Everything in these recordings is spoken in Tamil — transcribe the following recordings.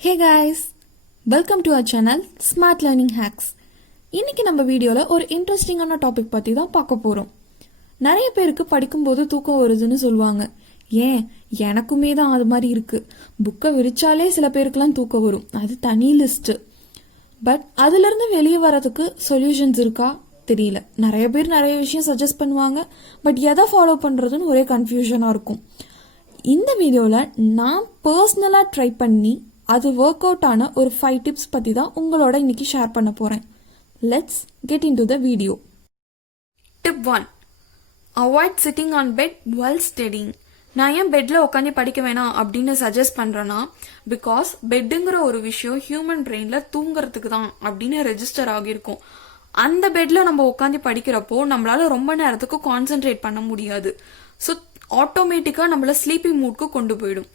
Hey guys, welcome to our channel Smart Learning Hacks. இன்னைக்கு நம்ம வீடியோல ஒரு இன்ட்ரெஸ்டிங்கான டாபிக் பத்தி தான் பார்க்க போறோம். நிறைய பேருக்கு படிக்கும்போது தூக்கம் வருதுன்னு சொல்லுவாங்க. ஏன் எனக்குமே தான் அது மாதிரி இருக்கு. புக்கை விரிச்சாலே சில பேருக்குலாம் தூக்கம் வரும். அது தனி லிஸ்ட். பட் அதுல இருந்து வெளியே வரதுக்கு சொல்யூஷன்ஸ் இருக்கா தெரியல. நிறைய பேர் நிறைய விஷயம் சஜஸ்ட் பண்ணுவாங்க. பட் எதை ஃபாலோ பண்றதுன்னு ஒரே கன்ஃபியூஷனா இருக்கும். இந்த வீடியோல நான் பர்சனலா ட்ரை பண்ணி அது ஒர்க் அவுட் ஆன ஒரு 5 டிப்ஸ் பத்தி தான் உங்களோட இன்னைக்கு ஷேர் பண்ண போறேன். Let's get into the video. Tip 1. Avoid sitting on bed while studying. நான் ஏன் பெட்ல உட்காந்து படிக்க வேணாம் அப்படின்னு சஜஸ்ட் பண்றேன்னா, பிகாஸ் பெட்டுங்கிற ஒரு விஷயம் ஹியூமன் பிரெயின்ல தூங்குறதுக்கு தான் அப்படின்னு ரெஜிஸ்டர் ஆகியிருக்கும். அந்த பெட்ல நம்ம உட்காந்து படிக்கிறப்போ நம்மளால ரொம்ப நேரத்துக்கு கான்சென்ட்ரேட் பண்ண முடியாது. ஸோ ஆட்டோமேட்டிக்கா நம்மள ஸ்லீப்பிங் மூட்க்கு கொண்டு போயிடும்.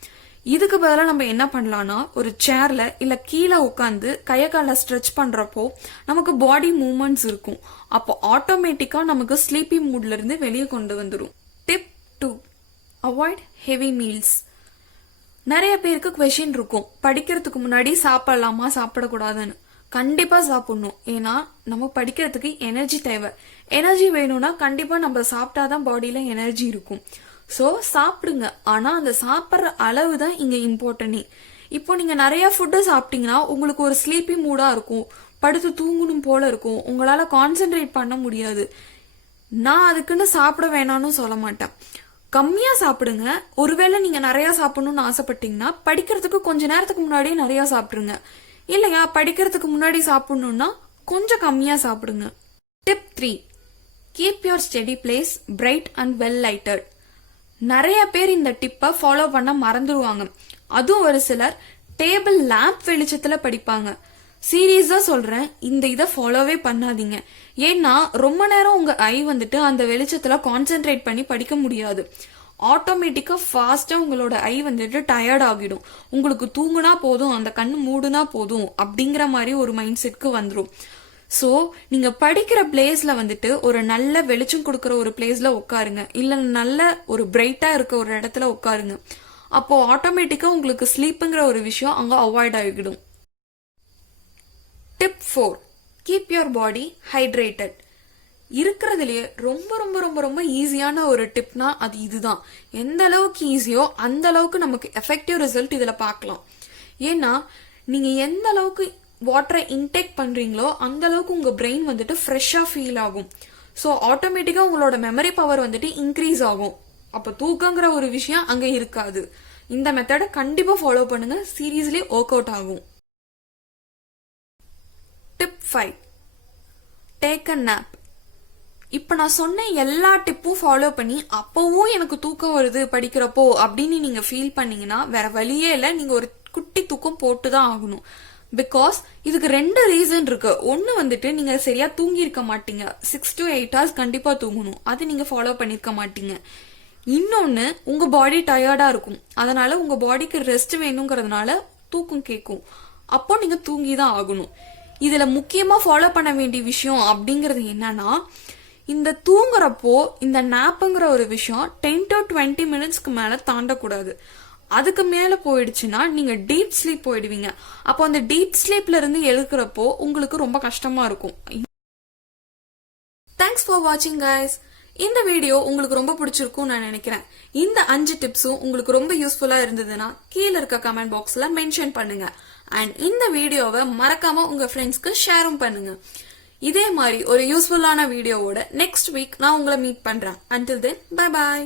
இதுக்கு பதிலாக நம்ம என்ன பண்ணலாம்னா, ஒரு சேர்ல இல்ல கீழே உட்காந்து கைய கால ஸ்ட்ரெச் பண்றப்போ நமக்கு பாடி மூவ்மெண்ட்ஸ் இருக்கும். அப்போ ஆட்டோமேட்டிக்கா நமக்கு ஸ்லீப்பி மூட்ல இருந்து வெளியே கொண்டு வந்துடும். டிப் 2. Avoid heavy meals. நிறைய பேருக்கு கொஸ்டின் இருக்கும், படிக்கிறதுக்கு முன்னாடி சாப்பிடலாமா சாப்பிடக்கூடாதுன்னு. கண்டிப்பா சாப்பிடணும். ஏன்னா நம்ம படிக்கிறதுக்கு எனர்ஜி தேவை. எனர்ஜி வேணும்னா கண்டிப்பா நம்ம சாப்பிட்டாதான் பாடியில எனர்ஜி இருக்கும். சோ சாப்பிடுங்க. ஆனா அந்த சாப்பிட்ற அளவு தான் இங்க இம்பார்ட்டன்ட். இப்போ நீங்க நிறைய ஃபுட்டு சாப்பிட்டீங்கன்னா உங்களுக்கு ஒரு ஸ்லீப்பி மூடா இருக்கும், படுத்து தூங்கணும் போல இருக்கும், உங்களால கான்சென்ட்ரேட் பண்ண முடியாது. நான் அதுக்குன்னு சாப்பிட வேணாம்னு சொல்ல மாட்டேன். கம்மியா சாப்பிடுங்க. ஒருவேளை நீங்க நிறைய சாப்பிடணும்னு ஆசைப்பட்டீங்கன்னா படிக்கிறதுக்கு கொஞ்ச நேரத்துக்கு முன்னாடியே நிறைய சாப்பிடுங்க. இல்லையா படிக்கிறதுக்கு முன்னாடி சாப்பிடணும்னா கொஞ்சம் கம்மியா சாப்பிடுங்க. Tip 3. Keep your study place bright and well lighted. நிறைய பேர் இந்த டிப்பை ஃபாலோ பண்ண மறந்துடுவாங்க. அதுவும் ஒரு சிலர் டேபிள் லேம்ப் வெளிச்சத்துல படிப்பாங்க. சீரியஸா சொல்றேன், இந்த இதை ஃபாலோவே பண்ணாதீங்க. ஏன்னா ரொம்ப நேரம் உங்க ஐ வந்துட்டு அந்த வெளிச்சத்துல கான்சென்ட்ரேட் பண்ணி படிக்க முடியாது. ஆட்டோமேட்டிக்கா ஃபாஸ்டா உங்களோட ஐ வந்துட்டு டயர்ட் ஆகிடும். உங்களுக்கு தூங்குனா போதும், அந்த கண்ணு மூடுனா போதும் அப்படிங்கிற மாதிரி ஒரு மைண்ட் செட்க்கு வந்துடும். சோ நீங்க படிக்கிற பிளேஸ்ல வந்துட்டு ஒரு நல்ல வெளிச்சம் கொடுக்கற ஒரு பிளேஸ்ல உட்காருங்க, இல்ல நல்ல ஒரு பிரைட்டா இருக்க ஒரு இடத்துல உட்காருங்க. அப்போ ஆட்டோமேட்டிக்கா உங்களுக்கு ஸ்லீப்புங்கிற ஒரு விஷயம் அங்க அவாய்ட் ஆகிடும். Tip 4. Keep your body hydrated. இருக்கிறதுலயே ரொம்ப ரொம்ப ரொம்ப ரொம்ப ஈஸியான ஒரு டிப்னா அது இதுதான். எந்த அளவுக்கு ஈஸியோ அந்த அளவுக்கு நமக்கு எஃபெக்டிவ் ரிசல்ட் இதுல பார்க்கலாம். ஏன்னா நீங்க எந்த அளவுக்கு வாட்டரை இன்டேக் பண்றீங்களோ அந்த அளவுக்கு உங்க பிரெயின் வந்துட்டு ஃப்ரெஷ்ஷா ஃபீல் ஆகும். ஸோ ஆட்டோமேட்டிக்கா உங்களோட மெமரி பவர் வந்துட்டு இன்க்ரீஸ் ஆகும். அப்ப தூக்கங்கிற ஒரு விஷயம் அங்க இருக்காது. இந்த மெத்தடை கண்டிப்பா ஃபாலோ பண்ணுங்க. சீரியஸ்லி ஒர்க் அவுட் ஆகும். டிப் 5. Take a nap. இப்ப நான் சொன்ன எல்லா டிப்பும் ஃபாலோ பண்ணி அப்பவும் எனக்கு தூக்கம் வருது படிக்கிறப்போ அப்படின்னு நீங்க ஃபீல் பண்ணீங்கன்னா வேற வழியே இல்ல, நீங்க ஒரு குட்டி தூக்கம் போட்டுதான் ஆகணும். பிகாஸ் இதுக்கு 2 ரீசன் இருக்கு. ஒன்னு வந்துட்டு நீங்க சரியா தூங்கி இருக்க மாட்டீங்க. 6 to 8 hours கண்டிப்பா தூங்கணும். அது நீங்க ஃபாலோ பண்ணிருக்க மாட்டீங்க. இன்னொன்னு உங்க பாடி டயர்டா இருக்கும். அதனால உங்க பாடிக்கு ரெஸ்ட் வேணுங்கிறதுனால தூக்கம் கேட்கும். அப்போ நீங்க தூங்கிதான் ஆகணும். இதுல முக்கியமா ஃபாலோ பண்ண வேண்டிய விஷயம் அப்படிங்கறது என்னன்னா, இந்த தூங்குறப்போ இந்த நாப்புங்கிற ஒரு விஷயம் 10 to 20 மினிட்ஸ்க்கு மேல தாண்டக்கூடாது. அதுக்கு மேல போயிடுச்சுன்னா நீங்க டீப் ஸ்லீப் போயிடுவீங்க. அப்போ அந்த டீப் ஸ்லீப்ல இருந்து எழுக்கிறப்போ உங்களுக்கு ரொம்ப கஷ்டமா இருக்கும். தேங்க்ஸ் ஃபார் வாட்சிங் கைஸ். இந்த வீடியோ உங்களுக்கு ரொம்ப பிடிச்சிருக்கும் நான் நினைக்கிறேன். இந்த 5 டிப்ஸும் உங்களுக்கு ரொம்ப யூஸ்ஃபுல்லா இருந்ததுன்னா கீழே இருக்க கமெண்ட் பாக்ஸ்ல மென்ஷன் பண்ணுங்க. அண்ட் இந்த வீடியோவை மறக்காம உங்க ஃப்ரெண்ட்ஸ்க்கு ஷேரும் பண்ணுங்க. இதே மாதிரி ஒரு யூஸ்ஃபுல்லான வீடியோவோட நெக்ஸ்ட் வீக் நான் உங்களை மீட் பண்றேன். Until then, bye bye.